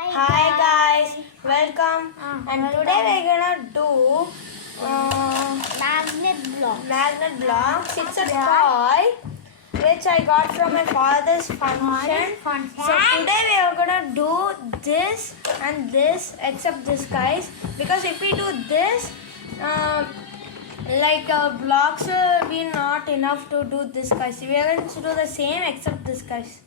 Hi guys, welcome. And today we're gonna do magnet blocks. It's a toy which I got from my father's function. So today we are gonna do this and this, except this, guys. Because if we do this, blocks will be not enough to do this, guys. We are going to do the same except this, guys.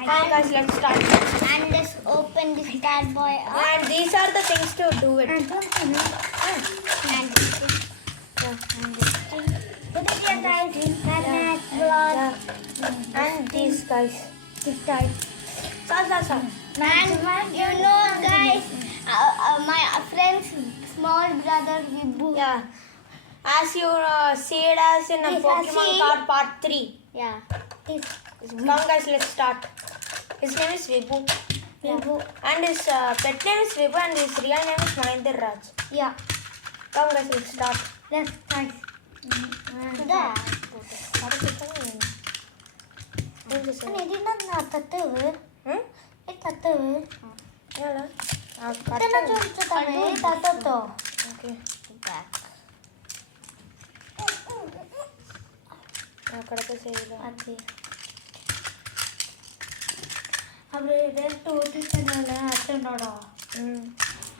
Hi guys, let's start. And let's open this bad boy up. And these are the things to do it. And this thing. Put it here, guys. Magnet block. And these guys. This guy. So. And you know, guys, my friend's small brother Vibhu. Yeah. As you see it as in a Yes, Pokemon card part 3. Yeah. This. Come guys, let's start. His name is Vibhu. Vibhu. And his pet name is Vibhu and his real name is Mahinder Raj. Yeah. Come guys, let's start. Let's guys. Okay. అక్కడికి చేయదా అది అప్పుడు direct ఓటిస్తున్నాడు అట్టున్నాడు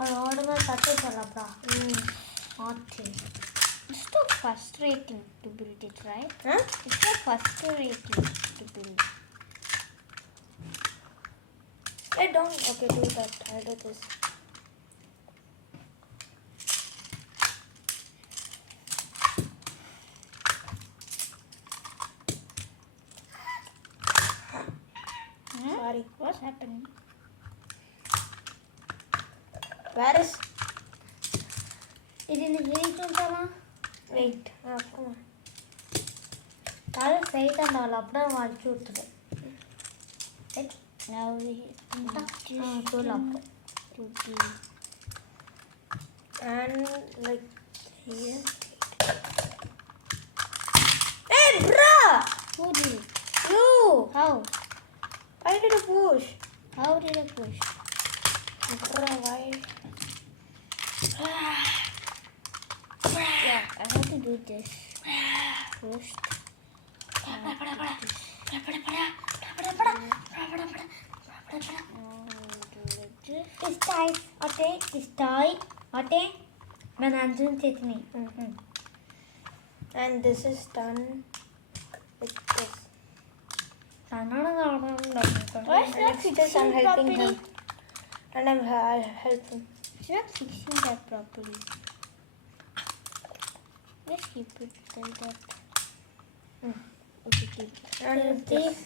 అది ఓడగా తట్టేసాలబ్బా okay It's so frustrating to build it, right? It's so frustrating to build. Hey, don't. Okay, do that. I'll do this. Sorry. What's happening? Where is? It in the village, Wait. Come on. I'll say it and I'll upload one shoot today. Right? Now we And like here. Hey, bruh! Who did it? You! How? Why did you push? How did I push? Bruh, why? Yeah, I have to do this first. It's tight. Okay, it's tight. Okay. Man, I'm doing technique. And this is done with this. Why is not Next is I'm fixing helping properly? him. And I'll help him. It's not fixing that properly. Let's keep it like that. Okay, keep it. And this.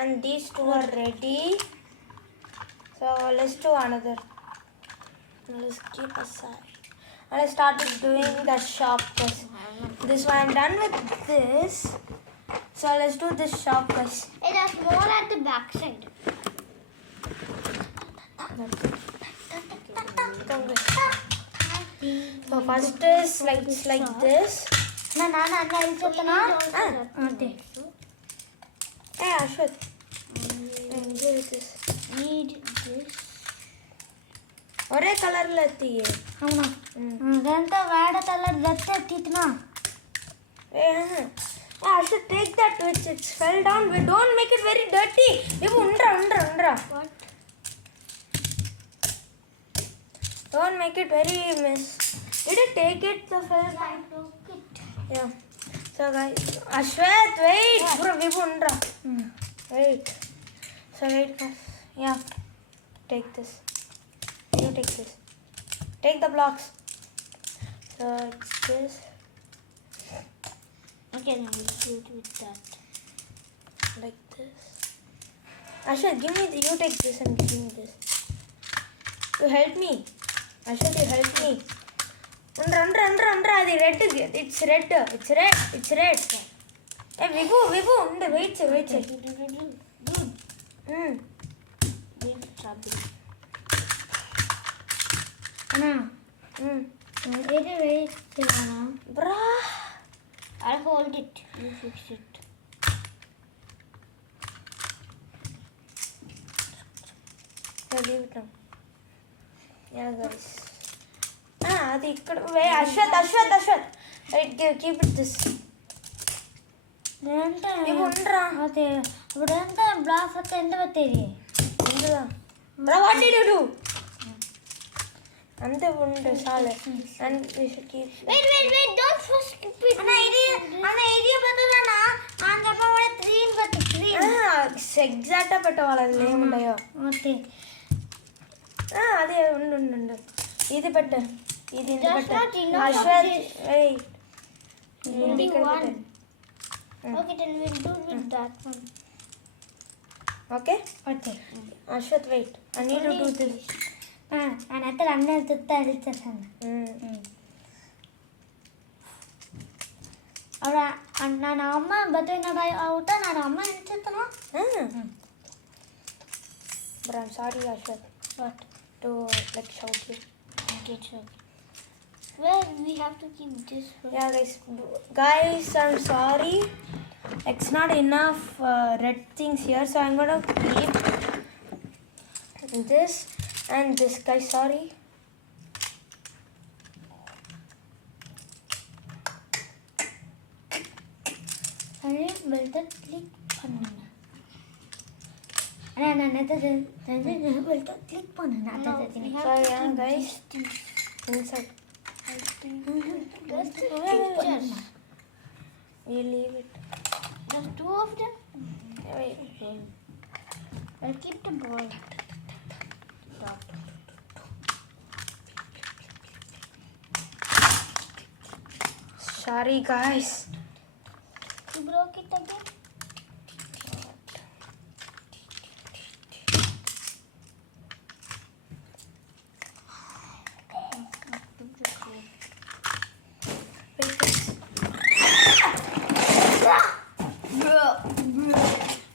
And these two are ready. So let's do another. Let's keep aside. And I started doing the shop first. This one I'm done with this. So let's do this shop first. It has more at the back side. So first is like this. Okay. Hey Ashwat. And do this. Need this. ఒరే కలర్లో ఎత్తియే అవునా అదంతా వాడతల దత్తే తీతనా I should take that which it fell down. We don't make it very dirty. Ivu undra. What? Don't make it very mess. Did you take it the fell I down? broke it. Yeah. So guys, Ashwat, wait. Pura Vivu undra. Wait. So wait guys. Yeah. Take this. You take this. Take the blocks. So it's this. Okay, now we'll do it with that. Like this. Ashwat, give me you take this and give me this. You help me. Ashwat, you help me. Undra. Adi red. It's red. It's red. Hey, Vivu. Wait. Big trouble. Anna. Wait, Anna. Bruh. I'll hold it. You fix it. Yeah, leave it now. Yeah, guys. అది ఇక్కడ Ashwath right keep it this ఏంటంటే ఇవి ఉండరా అదే ఇప్పుడు ఎంత black వస్తే ఎంత పట్టేది ఉండురా bro what did you do అంతే ఉండు చాలే and we should keep wait don't first keep it అన్న ఇది బదులనా ఆన్ చెప్పవడే 3 బట్టి 3 ఎగ్జాక్ట్ పెట్టవాలి అది ఏముండయో ఓకే అదే ఉండు ఇది పెట్ట ఇది Just not enough of Ashwath this. Wait only one. Okay, then we'll do with that one. Okay Okay. Ashwath wait I need to do this ನಾನು ಹತ್ರ ಅನ್ನ ತುತ್ತ ಅಡಿತಾನೆ ಅವರ ನನ್ನ ಅಮ್ಮ ಬದಲಿನ ಊಟ ನಾನು ಅಮ್ಮ ಅನ್ಸುತ್ತಲ್ಲ But I'm sorry, Ashwat, What? to like shout you. Okay, sure. Well, we have to keep this. Yeah, guys, I'm sorry. It's not enough red things here, so I'm gonna keep this and this. Guys, sorry. अरे belt click பண்ணனும் அண்ணா நான் belt click பண்ணனும் அத So yeah, guys, inside. Just We leave it. There's 2 of them. Wait. I'll keep the ball. Sorry, guys. You broke it again?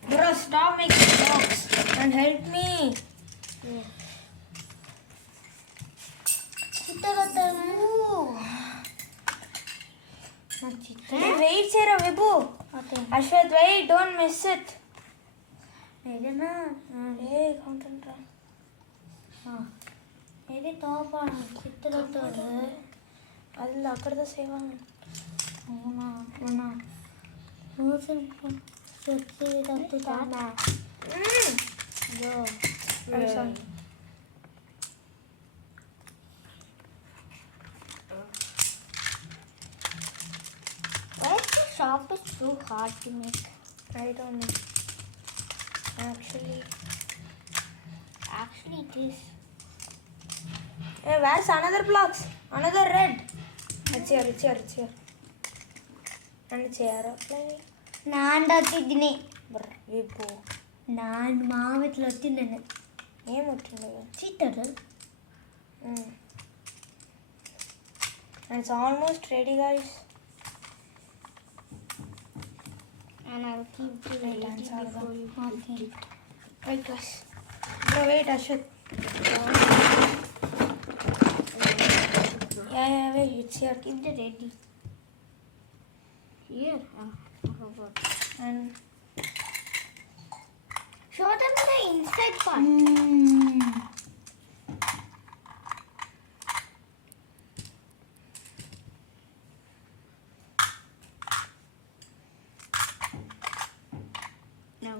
Bro, stop making jokes and help me. Hey, wait, Sarah, Vibhu. Okay. Ashwat, wait, don't miss it. ಇದನ್ನ Hey, concentra. ఇది top చిత్రతో ಅಲ್ಲ ಆ ಕಡೆದ ಸೇವಾ అవునా అవునా రోజు చెప్తే తానా యో sorry. Why is the shop is so hard to make? I don't know. Actually Actually, it is. Hey, where's another blocks? Another red. It's here. And it's here. Apply. ನಾನು ಹತ್ತಿದ್ದೀನಿ Brr, Vibhu. ನಾನು ಮಾವಿತ್ಲು ಹತ್ತಿದ್ದೇನೆ ಏನ್ ಮುಟ್ಟಿಲ್ಲ ಚೀಟರು And it's almost ready, guys. And I'll keep the Wait, ready I'm sorry. before you Okay. Wait, guys. Bro, wait, Ashwat. Yeah, wait, it's here. keep the ready. Here. I forgot. And Show them the inside part. Now.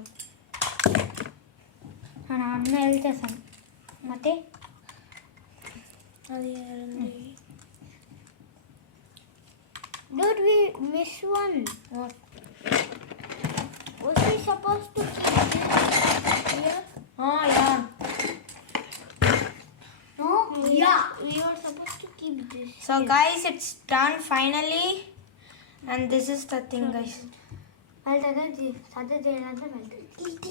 ನಾನು ಅನ್ನ ಹೇಳ್ತೇನೆ ಮತ್ತೆ అది Dude, we missed one. what? Was he supposed to keep this here? Oh, yeah. No? Yeah. We were supposed to keep this. So, guys, it's done finally. And this is the thing, guys. I'll ಸಾಧ್ಯ చేయాలంటే వెళ్తాను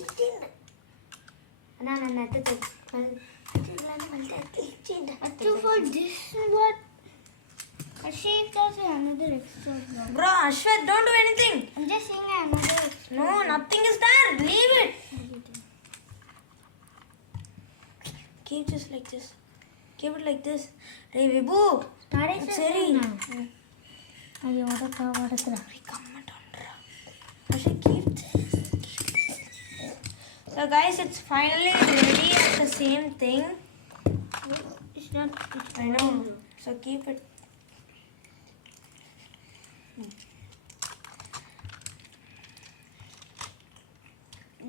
ನನ್ನ for this what see if there's another extra block. Bro, Ashwat, don't do anything. I'm just saying another extra. No, nothing is there. Leave it. Keep just like this. Keep it like this. Hey, Vibhu. It's very. ಅಯ್ಯೋ ಹೊಡತ್ರ Comment on Ashwat, keep this. So, guys, it's finally ready at the same same thing. It's not. I know. So keep it.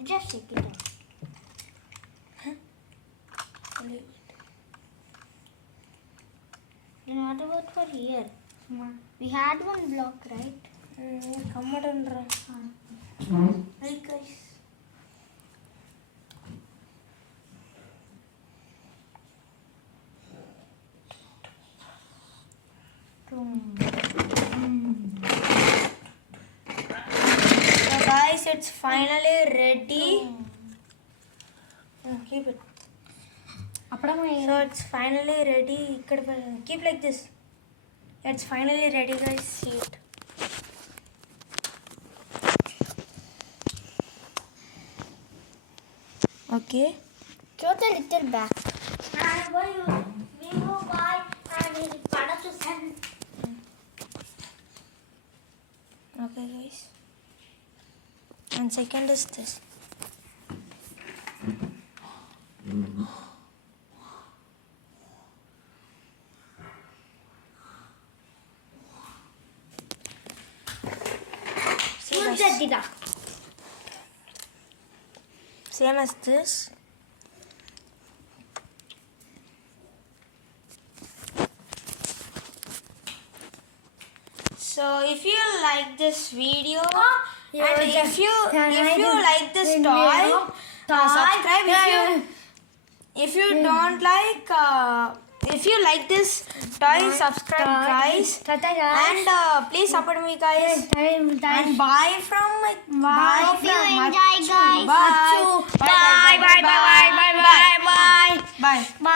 Just take it out. Leave it. Then what about for here? We had one block, right? Come on, Hey guys. So guys, it's finally ready. Keep it. So it's finally ready. Keep like this. It's finally ready, guys. See it. Okay. Throw the little back. And we will buy and we'll pada to send. Okay, guys. And second is this. See, guys. Same as this. So if you like this video and if you like this toy, subscribe. If you don't like if you like this toy, subscribe, guys, and please support me, guys. And bye from Hope you enjoy, guys. Bye. Bye. Bye. Bye. Bye. Bye. Bye. Bye. Bye.